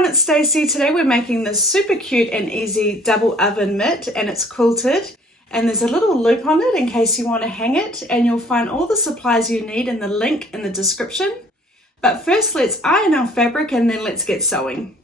everyone, it's Stacey. Today we're making this super cute and easy double oven mitt, and it's quilted, and there's a little loop on it in case you want to hang it, and you'll find all the supplies you need in the link in the description. But first let's iron our fabric and then let's get sewing.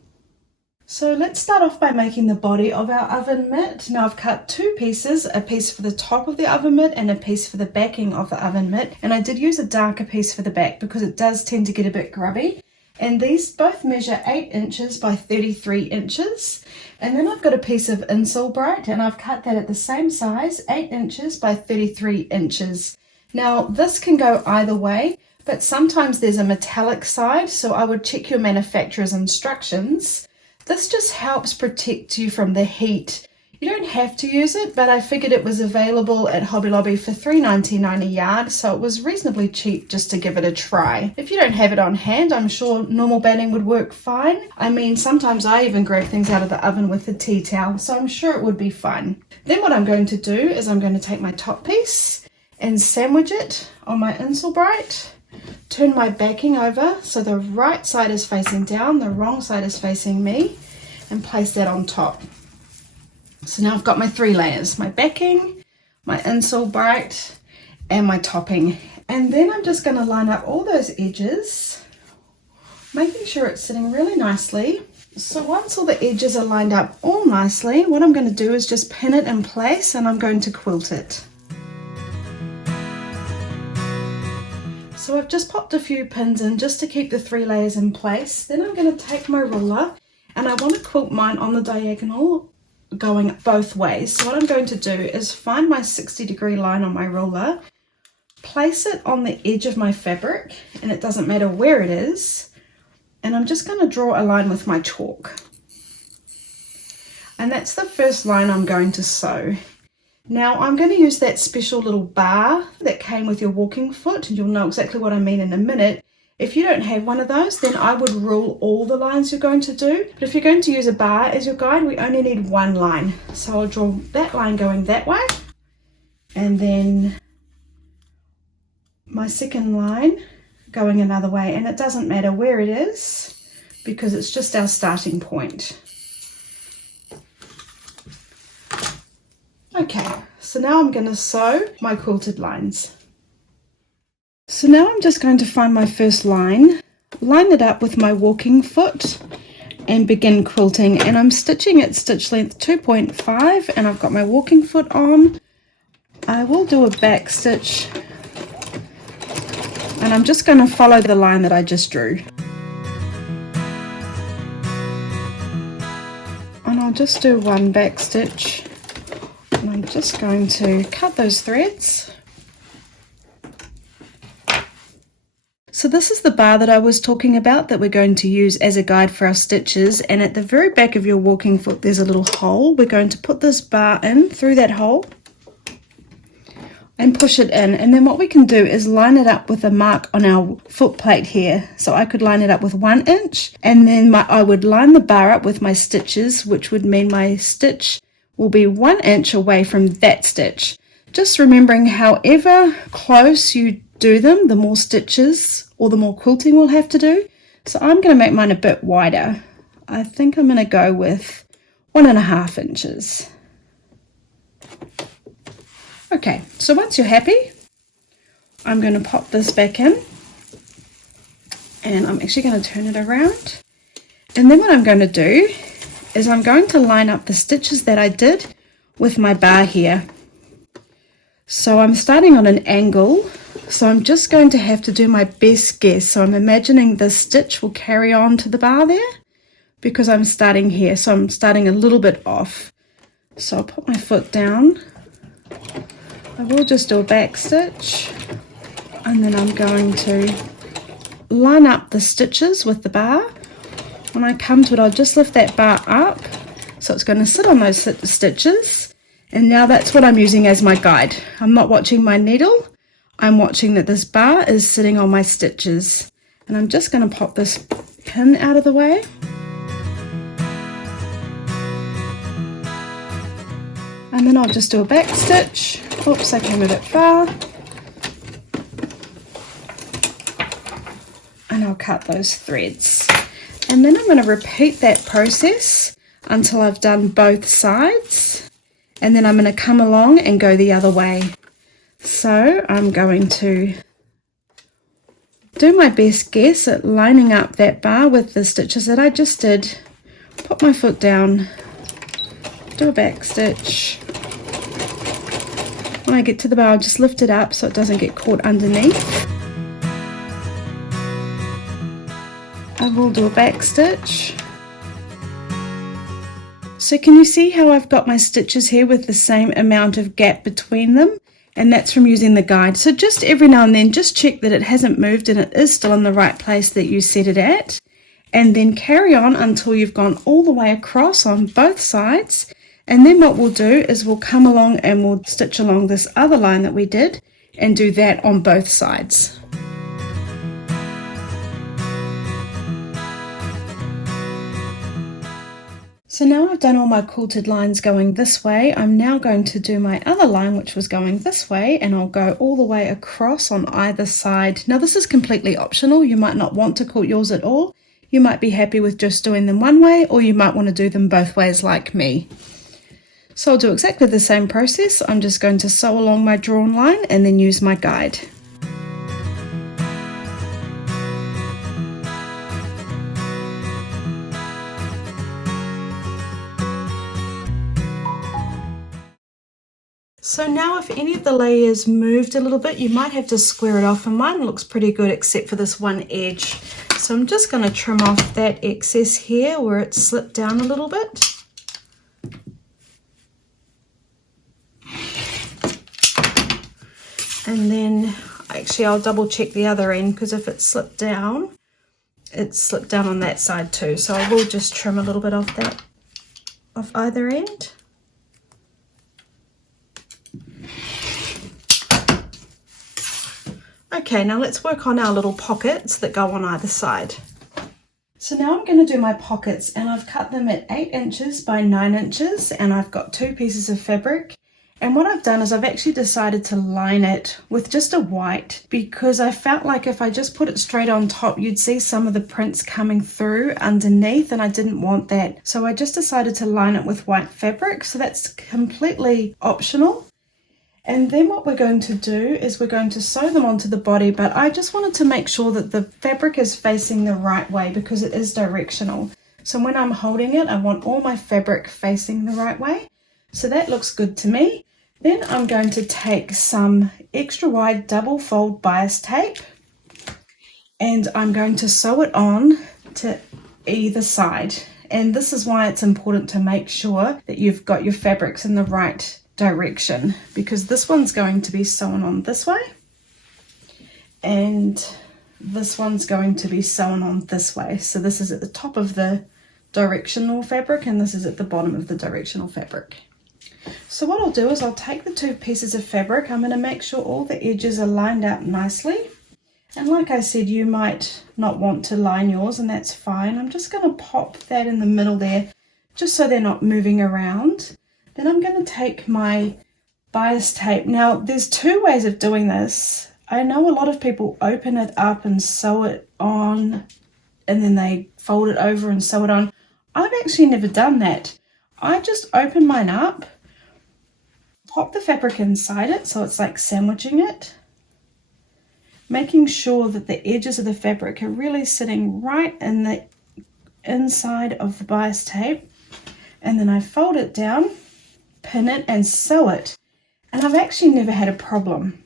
So let's start off by making the body of our oven mitt. Now I've cut two pieces, a piece for the top of the oven mitt and a piece for the backing of the oven mitt, and I did use a darker piece for the back because it does tend to get a bit grubby. And these both measure 8 inches by 33 inches. And then I've got a piece of insole bright and I've cut that at the same size, 8 inches by 33 inches. Now this can go either way, but sometimes there's a metallic side, so I would check your manufacturer's instructions. This just helps protect you from the heat. You don't have to use it, but I figured it was available at Hobby Lobby for $3.99 a yard, so it was reasonably cheap just to give it a try. If you don't have it on hand, I'm sure normal batting would work fine. I mean, sometimes I even grab things out of the oven with a tea towel, so I'm sure it would be fine. Then what I'm going to do is I'm going to take my top piece and sandwich it on my insole bright, turn my backing over so the right side is facing down, the wrong side is facing me, and place that on top. So now I've got my 3 layers, my backing, my insole bright, and my topping. And then I'm just going to line up all those edges, making sure it's sitting really nicely. So once all the edges are lined up all nicely, what I'm going to do is just pin it in place and I'm going to quilt it. So I've just popped a few pins in just to keep the 3 layers in place. Then I'm going to take my ruler and I want to quilt mine on the diagonal, going both ways. So what I'm going to do is find my 60-degree line on my ruler, place it on the edge of my fabric, and it doesn't matter where it is, and I'm just going to draw a line with my chalk. And that's the first line I'm going to sew. Now I'm going to use that special little bar that came with your walking foot, and you'll know exactly what I mean in a minute. If you don't have one of those, then I would rule all the lines you're going to do. But if you're going to use a bar as your guide, we only need 1 line. So I'll draw that line going that way. And then my second line going another way. And it doesn't matter where it is because it's just our starting point. Okay, so now I'm going to sew my quilted lines. So now I'm just going to find my first line, line it up with my walking foot and begin quilting, and I'm stitching at stitch length 2.5 and I've got my walking foot on. I will do a back stitch and I'm just going to follow the line that I just drew. And I'll just do 1 back stitch and I'm just going to cut those threads. So this is the bar that I was talking about that we're going to use as a guide for our stitches, and at the very back of your walking foot there's a little hole. We're going to put this bar in through that hole and push it in, and then what we can do is line it up with a mark on our foot plate here. So I could line it up with 1 inch, and then I would line the bar up with my stitches, which would mean my stitch will be 1 inch away from that stitch. Just remembering however close you do them, the more stitches or the more quilting we'll have to do. So I'm going to make mine a bit wider. I think I'm going to go with 1.5 inches. Okay, so once you're happy, I'm going to pop this back in and I'm actually going to turn it around. And then what I'm going to do is I'm going to line up the stitches that I did with my bar here. So I'm starting on an angle, so I'm just going to have to do my best guess. So I'm imagining the stitch will carry on to the bar there because I'm starting here, so I'm starting a little bit off. So I'll put my foot down. I will just do a back stitch and then I'm going to line up the stitches with the bar. When I come to it, I'll just lift that bar up so it's going to sit on those stitches. And now that's what I'm using as my guide. I'm not watching my needle, I'm watching that this bar is sitting on my stitches. And I'm just going to pop this pin out of the way. And then I'll just do a back stitch. Oops, I came a bit far. And I'll cut those threads. And then I'm going to repeat that process until I've done both sides. And then I'm going to come along and go the other way. So I'm going to do my best guess at lining up that bar with the stitches that I just did. Put my foot down, do a back stitch. When I get to the bar, I'll just lift it up so it doesn't get caught underneath. I will do a back stitch. So can you see how I've got my stitches here with the same amount of gap between them? And that's from using the guide. So just every now and then, just check that it hasn't moved and it is still in the right place that you set it at. And then carry on until you've gone all the way across on both sides. And then what we'll do is we'll come along and we'll stitch along this other line that we did and do that on both sides. So now I've done all my quilted lines going this way, I'm now going to do my other line which was going this way, and I'll go all the way across on either side. Now this is completely optional, you might not want to quilt yours at all. You might be happy with just doing them one way, or you might want to do them both ways like me. So I'll do exactly the same process. I'm just going to sew along my drawn line and then use my guide. So now if any of the layers moved a little bit, you might have to square it off, and mine looks pretty good except for this one edge. So I'm just going to trim off that excess here where it slipped down a little bit. And then actually I'll double check the other end, because if it slipped down on that side too. So I will just trim a little bit off that, off either end. Okay, now let's work on our little pockets that go on either side. So now I'm going to do my pockets, and I've cut them at 8 inches by 9 inches, and I've got 2 pieces of fabric. And what I've done is I've actually decided to line it with just a white, because I felt like if I just put it straight on top, you'd see some of the prints coming through underneath, and I didn't want that. So I just decided to line it with white fabric, so that's completely optional. And then what we're going to do is we're going to sew them onto the body, but I just wanted to make sure that the fabric is facing the right way because it is directional. So when I'm holding it, I want all my fabric facing the right way. So that looks good to me. Then I'm going to take some extra wide double fold bias tape, and I'm going to sew it on to either side. And this is why it's important to make sure that you've got your fabrics in the right direction, because this one's going to be sewn on this way and this one's going to be sewn on this way. So this is at the top of the directional fabric and this is at the bottom of the directional fabric. So what I'll do is I'll take the 2 pieces of fabric, I'm going to make sure all the edges are lined out nicely, and like I said, you might not want to line yours and that's fine. I'm just going to pop that in the middle there just so they're not moving around. Then I'm going to take my bias tape. Now there's 2 ways of doing this. I know a lot of people open it up and sew it on and then they fold it over and sew it on. I've actually never done that. I just open mine up, pop the fabric inside it so it's like sandwiching it, making sure that the edges of the fabric are really sitting right in the inside of the bias tape, and then I fold it down, pin it and sew it, and I've actually never had a problem.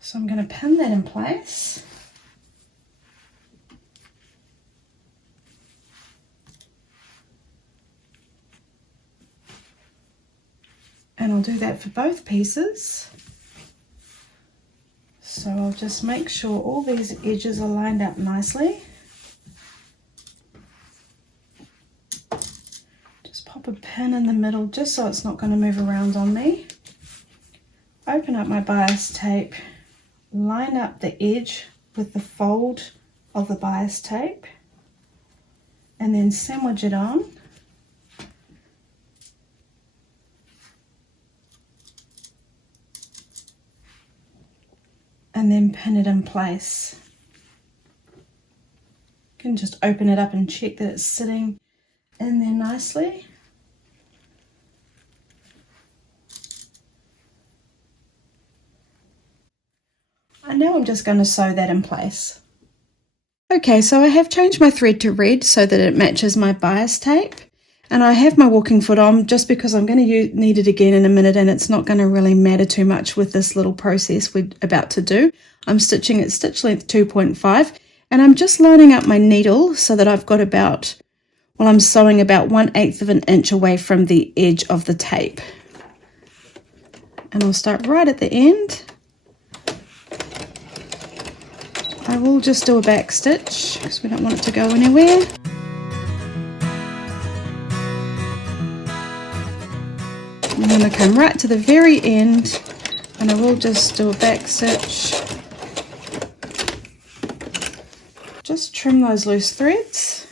So I'm going to pin that in place. And I'll do that for both pieces. So I'll just make sure all these edges are lined up nicely. Pop a pin in the middle just so it's not going to move around on me. Open up my bias tape, line up the edge with the fold of the bias tape, and then sandwich it on. And then pin it in place. can just open it up and check that it's sitting in there nicely. And now I'm just going to sew that in place. Okay, so I have changed my thread to red so that it matches my bias tape. And I have my walking foot on just because I'm going to need it again in a minute, and it's not going to really matter too much with this little process we're about to do. I'm stitching at stitch length 2.5, and I'm just lining up my needle so that I've got about, well, I'm sewing about 1/8 of an inch away from the edge of the tape. And I'll start right at the end. I will just do a back stitch because we don't want it to go anywhere. I'm going to come right to the very end, and I will just do a back stitch. Just trim those loose threads.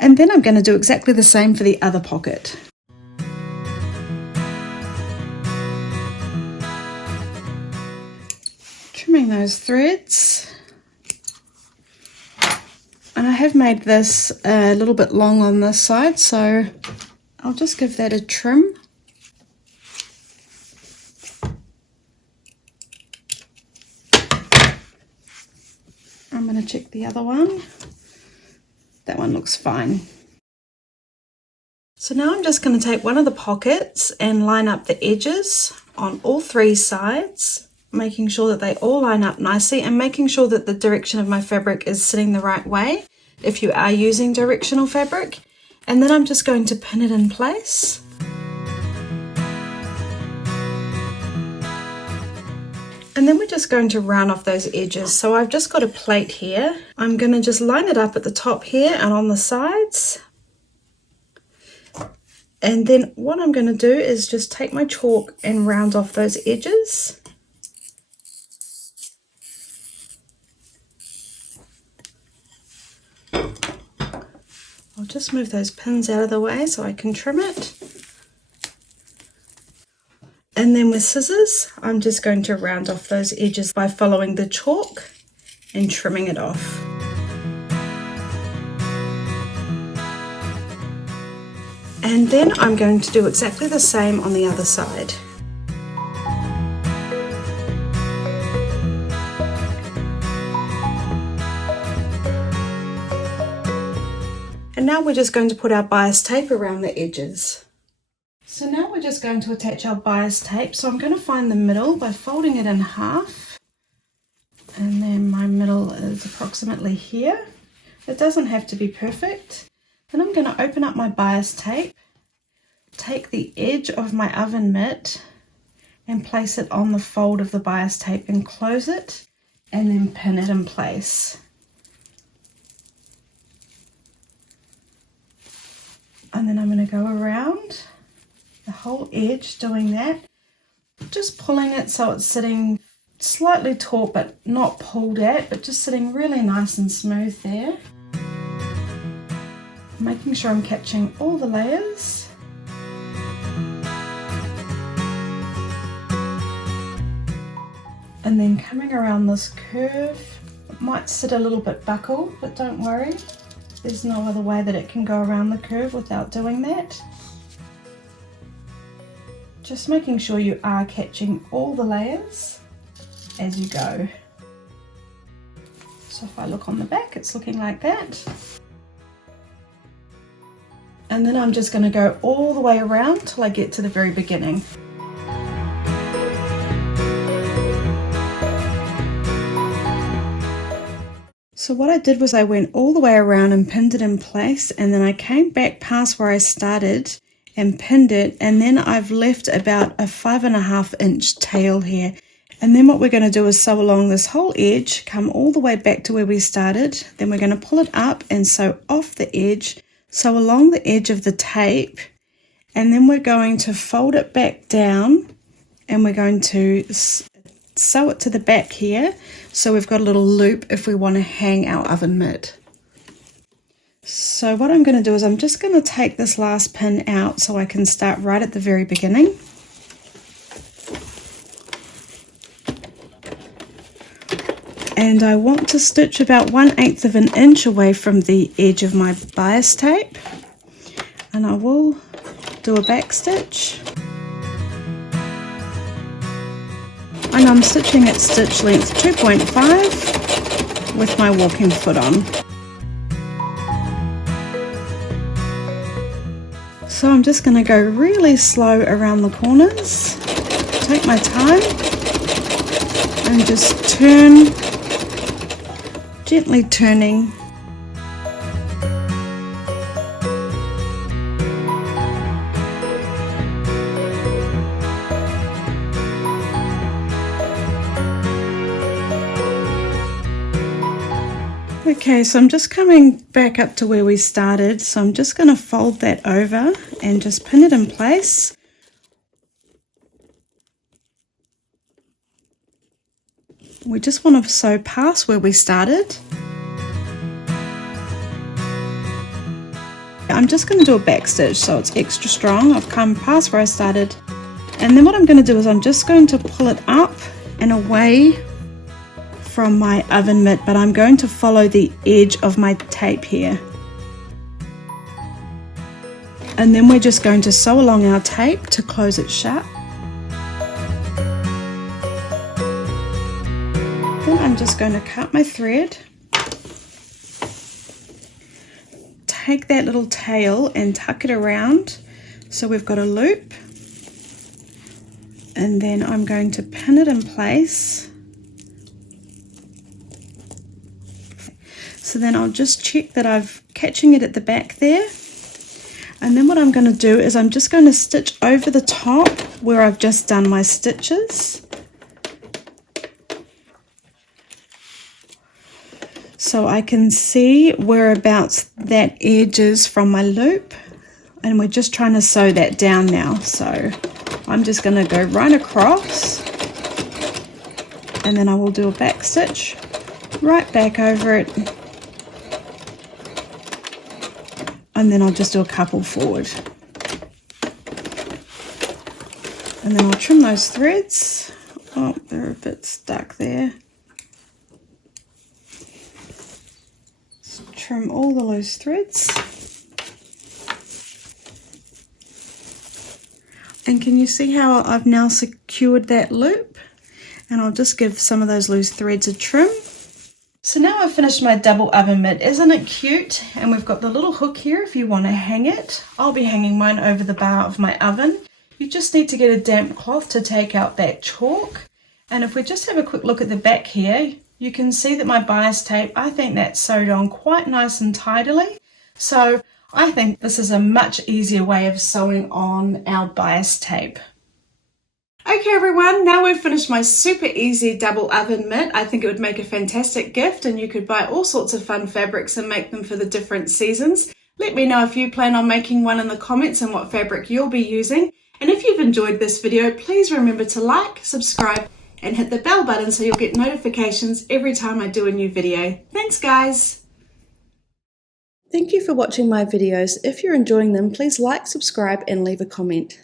And then I'm going to do exactly the same for the other pocket. Trimming those threads, and I have made this a little bit long on this side, so I'll just give that a trim. I'm going to check the other one. That one looks fine. So now I'm just going to take one of the pockets and line up the edges on all three sides, making sure that they all line up nicely and making sure that the direction of my fabric is sitting the right way if you are using directional fabric. And then I'm just going to pin it in place. And then we're just going to round off those edges. So I've just got a plate here. I'm going to just line it up at the top here and on the sides. And then what I'm going to do is just take my chalk and round off those edges. I'll just move those pins out of the way so I can trim it. And then with scissors, I'm just going to round off those edges by following the chalk and trimming it off. And then I'm going to do exactly the same on the other side. And now we're just going to put our bias tape around the edges. So now we're just going to attach our bias tape. So I'm going to find the middle by folding it in half. And then my middle is approximately here. It doesn't have to be perfect. Then I'm going to open up my bias tape, take the edge of my oven mitt and place it on the fold of the bias tape and close it, and then pin it in place. And then I'm going to go around the whole edge doing that, just pulling it so it's sitting slightly taut but not pulled at, but just sitting really nice and smooth there. Making sure I'm catching all the layers. And then coming around this curve. It might sit a little bit buckled, but don't worry. There's no other way that it can go around the curve without doing that. Just making sure you are catching all the layers as you go. So if I look on the back, it's looking like that. And then I'm just going to go all the way around till I get to the very beginning. So what I did was I went all the way around and pinned it in place, and then I came back past where I started and pinned it, and then I've left about a 5.5 inch tail here. And then what we're going to do is sew along this whole edge, come all the way back to where we started, then we're going to pull it up and sew off the edge, sew along the edge of the tape, and then we're going to fold it back down and we're going to sew it to the back here, so we've got a little loop if we want to hang our oven mitt. So what I'm going to do is I'm just going to take this last pin out so I can start right at the very beginning. And I want to stitch about 1/8 of an inch away from the edge of my bias tape. And I will do a back stitch. And I'm stitching at stitch length 2.5 with my walking foot on. So I'm just going to go really slow around the corners, take my time, and just turn, gently turning. Okay, so I'm just coming back up to where we started, so I'm just going to fold that over and just pin it in place. We just want to sew past where we started. I'm just going to do a back stitch so it's extra strong. I've come past where I started, and then what I'm going to do is I'm just going to pull it up and away from my oven mitt, but I'm going to follow the edge of my tape here. And then we're just going to sew along our tape to close it shut. Then I'm just going to cut my thread, take that little tail and tuck it around so we've got a loop, and then I'm going to pin it in place. So then I'll just check that I'm catching it at the back there. And then what I'm going to do is I'm just going to stitch over the top where I've just done my stitches. So I can see whereabouts that edge is from my loop. And we're just trying to sew that down now. So I'm just going to go right across. And then I will do a back stitch right back over it. And then I'll just do a couple forward. And then I'll trim those threads. Oh, they're a bit stuck there. Just trim all the loose threads. And can you see how I've now secured that loop? And I'll just give some of those loose threads a trim. So now I've finished my double oven mitt. Isn't it cute? And we've got the little hook here if you want to hang it. I'll be hanging mine over the bar of my oven. You just need to get a damp cloth to take out that chalk. And if we just have a quick look at the back here, you can see that my bias tape, I think that's sewed on quite nice and tidily. So I think this is a much easier way of sewing on our bias tape. Okay everyone, now we've finished my super easy double oven mitt. I think it would make a fantastic gift, and you could buy all sorts of fun fabrics and make them for the different seasons. Let me know if you plan on making one in the comments and what fabric you'll be using. And if you've enjoyed this video, please remember to like, subscribe, and hit the bell button so you'll get notifications every time I do a new video. Thanks guys! Thank you for watching my videos. If you're enjoying them, please like, subscribe, and leave a comment.